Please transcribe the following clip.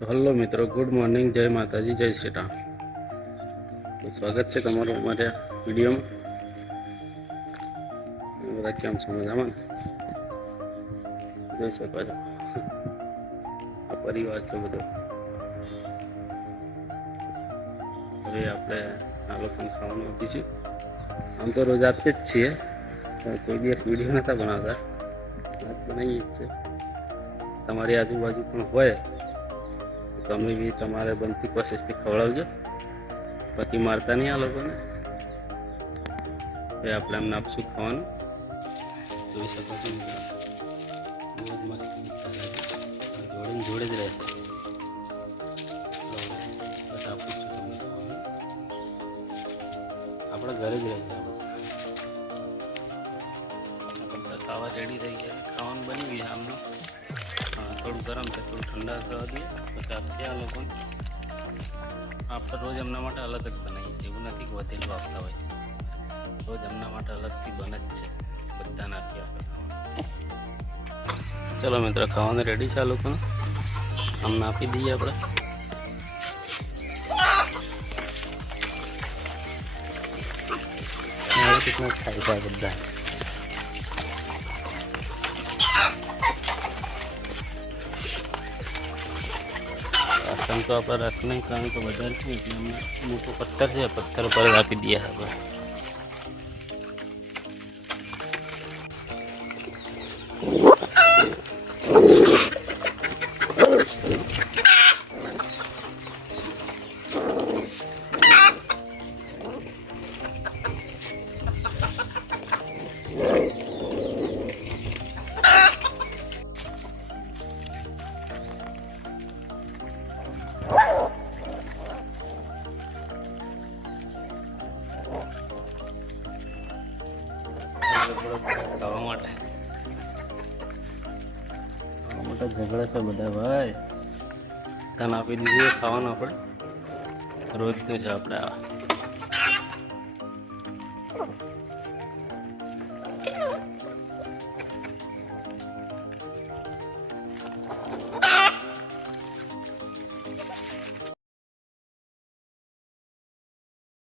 તો હલો મિત્રો, good morning, જય માતાજી, જય શ્રી રામ. તો સ્વાગત છે તમારું અમારા વિડીયોમાં. બધા કેમ છો? મજામાં? જોઈ શકો છો આ પરિવાર છે બધો. હવે આપણે આ લોકોને ખાવાનું આપીશું. આમ તો રોજ આપીએ જ છીએ, પણ કોઈ દિવસ વિડીયો નહોતા બનાવતા. આજ બનાવીએ જ છે. તમારી આજુબાજુ પણ હોય તો તમે બી તમારે બનતી કોશિશથી ખવડાવજો. બાકી મારતા નહીં આ લોકોને. એ આપણે એમને આપશું ખાવાનું. જોઈ શકો છો મિત્રો, બહુ જ મસ્ત જોડે જોડે જ રહેશે. બસ આપું છું તમને ખાવાનું. આપણે ઘરે જ રહેશે. આપણે ખાવા રેડી થઈ ગયા. ખાવાનું બની ગયું આમનું. થોડું ગરમ છે, થોડું ઠંડા થવા દઈએ પછી આપીએ આ લોકોને. આપણે રોજ એમના માટે અલગ જ બનાવીએ છીએ. એવું નથી કે વધેલું આપતા હોય. રોજ એમના માટે અલગથી બને જ છે. બધાને આપીએ આપણે ખાવાનું. ચલો મિત્રો, ખાવાનું રેડી છે આ લોકોને. અમને આપી દઈએ આપણે. કેટલા ખાય છે બધા. રાશન તો આપણે રાખ નહીં, કારણ કે વધારે છે એટલે અમને મોટો પથ્થર છે, પથ્થર પર જ આપી દઈએ આપણે. ખાવા માટે ઝઘડા છે બધા ભાઈ. તને આપી દીધું ખાવાનું. આપણે રોજ તો છે આપણે આ